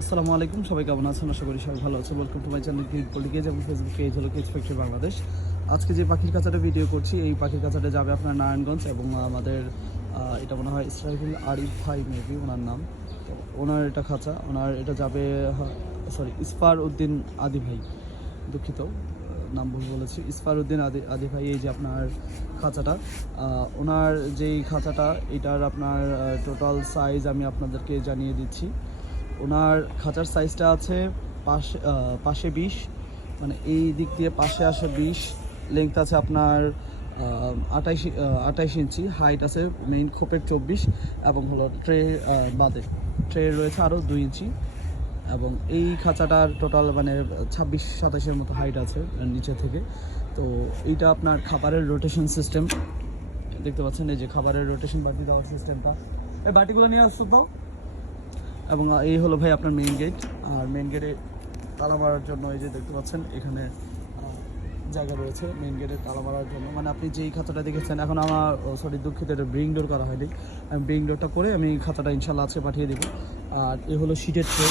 আসসালামু আলাইকুম, সবাই কেমন আছেন? আশা করি সবাই ভালো আছে ওয়েলকাম টু মাই চ্যানেল ক্রিক পলিটিকেজ এবং ফেসবুক পেজ হলো কেজ ফ্যাক্টরি বাংলাদেশ আজকে যে পাখির কাছাটা ভিডিও করছি, এই পাখির কাছাটা যাবে আপনার নারায়ণগঞ্জ এবং আমাদের এটা মনে হয় ইসরাফিল আরিফ ভাই মেবি ওনার নাম। তো ওনার এটা খাঁচা, ওনার এটা যাবে সরি ইসফার উদ্দিন আদি ভাই। দুঃখিত নাম ভুল বলেছি। ইসফার উদ্দিন আদি আদি ভাই, এই যে আপনার খাঁচাটা ওনার যেই খাঁচাটা, এটার আপনার টোটাল সাইজ আমি আপনাদেরকে জানিয়ে দিচ্ছি। ওনার খাঁচার সাইজটা আছে পাশে পাশে বিশ মানে এই দিক দিয়ে পাশে আসে বিশ লেংথ আছে আপনার আঠাইশ আঠাইশ ইঞ্চি হাইট আছে মেইন খোপের চব্বিশ এবং হলো ট্রে বাদে। ট্রে রয়েছে আরও দুই ইঞ্চি এবং এই খাঁচাটার টোটাল মানে ছাব্বিশ সাতাশের মতো হাইট আছে নিচে থেকে। তো এইটা আপনার খাবারের রোটেশন সিস্টেম দেখতে পাচ্ছেন এই যে খাবারের রোটেশন বাটি দেওয়ার সিস্টেমটা এই বাটিগুলো নিয়ে আসছো তো। এবং এই হলো ভাই আপনার মেইন গেট আর মেইন গেটে তালা মারার জন্য এই যে দেখতে পাচ্ছেন, এখানে জায়গা রয়েছে মেইন গেটে তালা মারার জন্য। মানে আপনি যেই খাতাটা দেখেছেন, এখন আমার সরি দুঃখিত, এটা ব্রিং ডোর করা হয়নি। আমি ব্রিং ডোরটা করে আমি খাতাটা ইনশাল্লাহ আজকে পাঠিয়ে দেবো। আর এ হলো শিটের ট্রে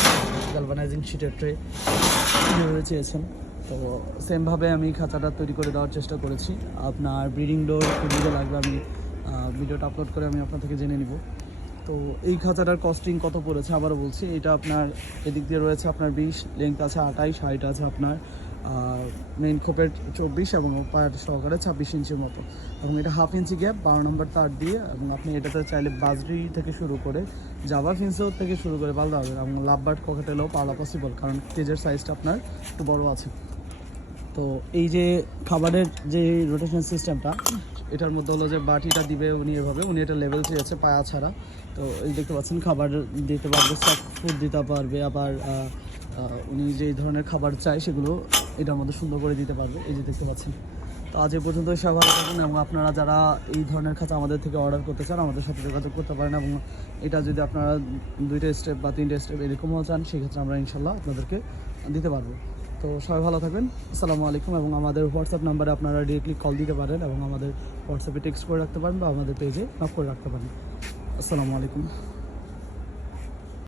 গালভানাইজিং শিটের ট্রে যেভাবে চেয়েছেন, তো সেমভাবে আমি খাতাটা তৈরি করে দেওয়ার চেষ্টা করেছি। আপনার ব্রিডিং ডোর লাগবে, আমি ভিডিওটা আপলোড করে আমি আপনার থেকে জেনে নিব। তো এই খাঁচাটার কস্টিং কত পড়েছে আবারও বলছি, এটা আপনার এদিক দিয়ে রয়েছে আপনার বিশ লেন্থ আছে আঠাইশ হাইট আছে আপনার মেইন খোপের চব্বিশ এবং পায়ার সহকারে ছাব্বিশ ইঞ্চির মতো। এবং এটা হাফ ইঞ্চি গ্যাপ বারো নম্বর তার দিয়ে, এবং আপনি এটাতে চাইলে বাজরি থেকে শুরু করে জাভা ফিন্সেও থেকে শুরু করে পালতে হবে এবং লাভবার্ড ককেটেলও পালা পসিবল কারণ কেজের সাইজটা আপনার একটু বড় আছে। তো এই যে খাবারের যে রোটেশন সিস্টেমটা এটার মধ্যে হলো যে বাটিটা দিবে উনি এভাবে, উনি এটা লেভেল চেয়েছে পায়া ছাড়া। তো এই দেখতে পাচ্ছেন, খাবার দিতে পারবে সফট ফুড দিতে পারবে, আবার উনি যেই ধরনের খাবার চায় সেগুলো এটার মধ্যে সুন্দর করে দিতে পারবে। এই যে দেখতে পাচ্ছেন। তো আজ এ পর্যন্ত সব ভালো থাকুন এবং আপনারা যারা এই ধরনের খাঁচা আমাদের থেকে অর্ডার করতে চান, আমাদের সাথে যোগাযোগ করতে পারেন এবং এটা যদি আপনারা দুইটা স্টেপ বা তিনটে স্টেপ এরকমও চান, সেক্ষেত্রে আমরা ইনশাল্লাহ আপনাদেরকে দিতে পারব। তো সবাই ভালো থাকবেন। আসসালামু আলাইকুম এবং আমাদের হোয়াটসঅ্যাপ নাম্বারে আপনারা ডিরেক্টলি কল দিতে পারেন এবং আমাদের হোয়াটসঅ্যাপে টেক্সট করে রাখতে পারেন বা আমাদের পেজে নক করে রাখতে পারেন। আসসালামু আলাইকুম।